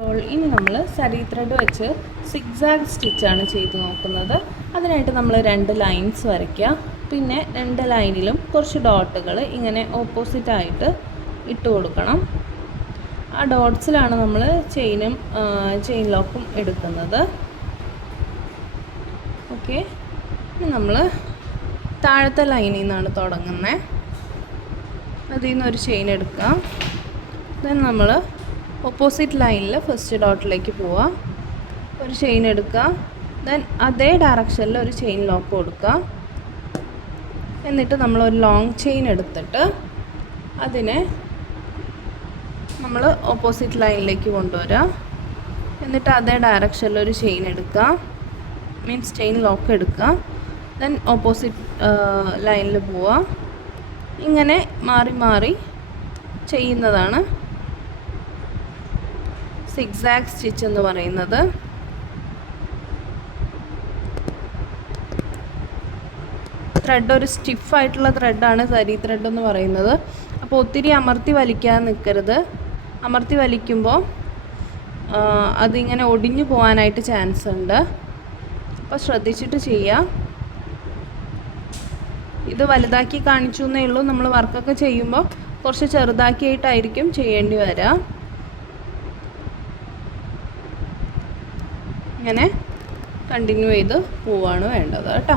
അപ്പോൾ ഇനി നമ്മൾ സരി ത്രെഡ് വെച്ച് സിഗ്സാഗ് സ്റ്റിച്ചാണ് ചെയ്ത് നോക്കുന്നത്. അതിനായിട്ട് നമ്മൾ 2 ലൈൻസ് വരയ്ക്കുക. പിന്നെ 2 ലൈനിലും കുറച്ച് ഡോട്ടുകൾ ഇങ്ങനെ ഓപ്പോസിറ്റായിട്ട് ഇട്ട് കൊടുക്കണം. ആ ഡോട്ട്സിലാണ് നമ്മൾ ചെയിൻ ലോക്കും എടുക്കുന്നത്. ഓക്കെ, ഇനി നമ്മൾ താഴത്തെ ലൈനിൽ നിന്നാണ് തുടങ്ങുന്നത്. അതിൽ നിന്നൊരു ചെയിൻ എടുക്കുക. ദെൻ നമ്മൾ ഓപ്പോസിറ്റ് ലൈനിൽ ഫസ്റ്റ് ഡോട്ടിലേക്ക് പോവുക, ഒരു ചെയിൻ എടുക്കുക. ദെൻ അതേ ഡയറക്ഷനിൽ ഒരു ചെയിൻ ലോക്ക് കൊടുക്കുക. എന്നിട്ട് നമ്മളൊരു ലോങ് ചെയിൻ എടുത്തിട്ട് അതിനെ നമ്മൾ ഓപ്പോസിറ്റ് ലൈനിലേക്ക് കൊണ്ടുവരിക. എന്നിട്ട് അതേ ഡയറക്ഷനിൽ ഒരു ചെയിൻ എടുക്കുക, മീൻസ് ചെയിൻ ലോക്ക് എടുക്കുക. ദെൻ ഓപ്പോസിറ്റ് ലൈനിൽ പോവുക. ഇങ്ങനെ മാറി മാറി ചെയ്യുന്നതാണ് സിഗ്സാഗ് സ്റ്റിച്ച് എന്ന് പറയുന്നത്. ത്രെഡ് ഒരു സ്റ്റിഫായിട്ടുള്ള ത്രെഡാണ് സരി ത്രെഡ് എന്ന് പറയുന്നത്. അപ്പോൾ ഒത്തിരി അമർത്തി വലിക്കാൻ നിൽക്കരുത്. അമർത്തി വലിക്കുമ്പോൾ അതിങ്ങനെ ഒടിഞ്ഞു പോകാനായിട്ട് ചാൻസ് ഉണ്ട്. അപ്പോൾ ശ്രദ്ധിച്ചിട്ട് ചെയ്യുക. ഇത് വലുതാക്കി കാണിച്ചു എന്നേ ഉള്ളൂ. നമ്മൾ വർക്കൊക്കെ ചെയ്യുമ്പോൾ കുറച്ച് ചെറുതാക്കിയിട്ടായിരിക്കും ചെയ്യേണ്ടി വരിക. ഇങ്ങനെ കണ്ടിന്യൂ ചെയ്ത് പോവാണ് വേണ്ടത് കേട്ടോ.